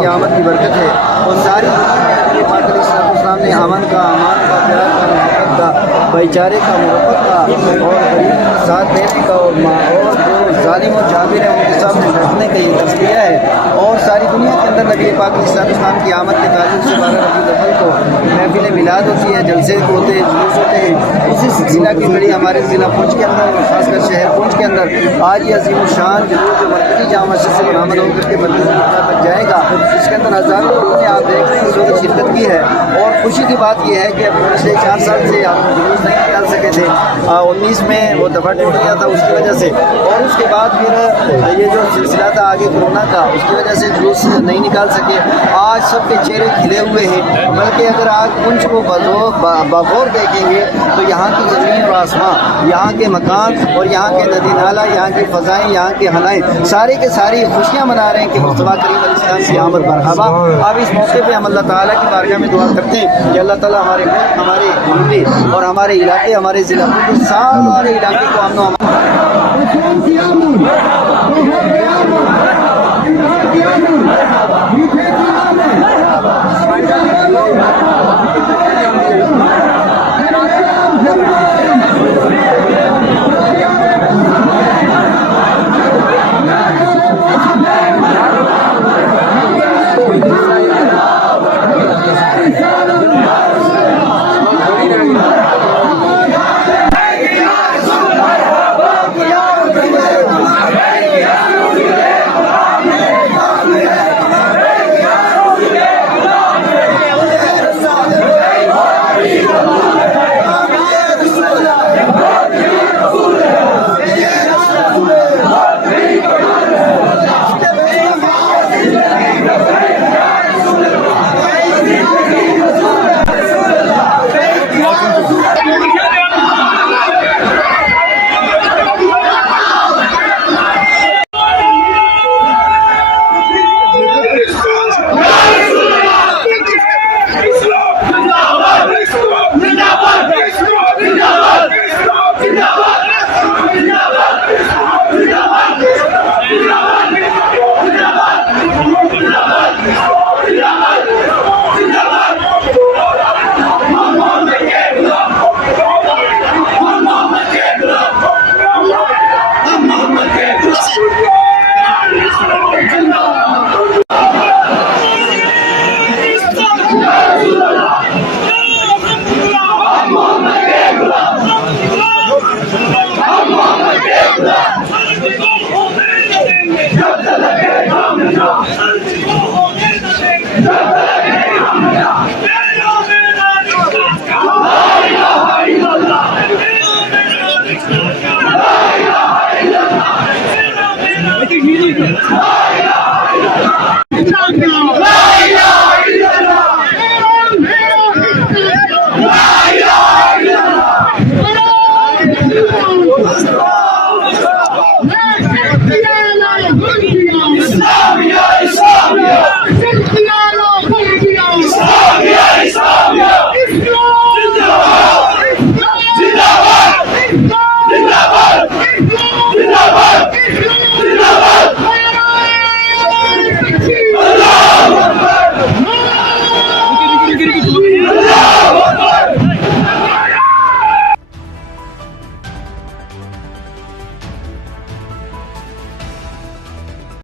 क़यामत की बरकत है और सारी इस्लाम ने अमन का, अमान का, प्यार का, मोहब्बत का, भाईचारे का, मोहब्बत का और गरीब का साथ देने का और जो जालिम और जाबिर है उनके सामने डटने का ये दर्ज दिया है। और सारी दुनिया के अंदर नबी पाक इस्लाम की आमद के ताल्लुक से 12 रबीउल अव्वल को महफिल मिलाद होती है, जलसे होते हैं, जुलूस होते हैं। उसी सिलसिला की घड़ी हमारे ज़िला पुंछ के अंदर और ख़ासकर शहर पुंछ के अंदर आज ये अजीम शान जुलूस जो मरकज़ी जामा मस्जिद से बरामद होकर के मरकज़ी इफ्तार तक जाएगा, इसके अंदर हज़ारों लोगों ने आप देख रहे हैं इस वक्त शिरकत की है। और खुशी की बात यह है कि पिछले 4 साल से हम जुलूस नहीं निकाल सके थे, 19 में वो दफ़ा टूट गया था उसकी वजह से, और उसके बाद फिर ये जो सिलसिला था आगे कोरोना का, उसकी वजह से जुलूस नहीं निकाल सके। आज सबके चेहरे खिले हुए हैं, बल्कि अगर आज पुंछ को बगौर देखेंगे तो यहाँ की ज़मीन और आसमां, यहाँ के मकान और यहाँ के नदी नाला, यहाँ की फ़ज़ाएँ, यहाँ के हलाएँ सारी के सारी खुशियाँ मना रहे हैं कि मुस्तफा करीम अलैहिस्सलाम की आमद मरहबा। अब इस मौके पर हम अल्लाह ताला की बारगाह में दुआ करते हैं कि अल्लाह ताला हमारे मुल्क, हमारे मुल्क और हमारे इलाके, हमारे ज़िला, सारे इलाके को अमन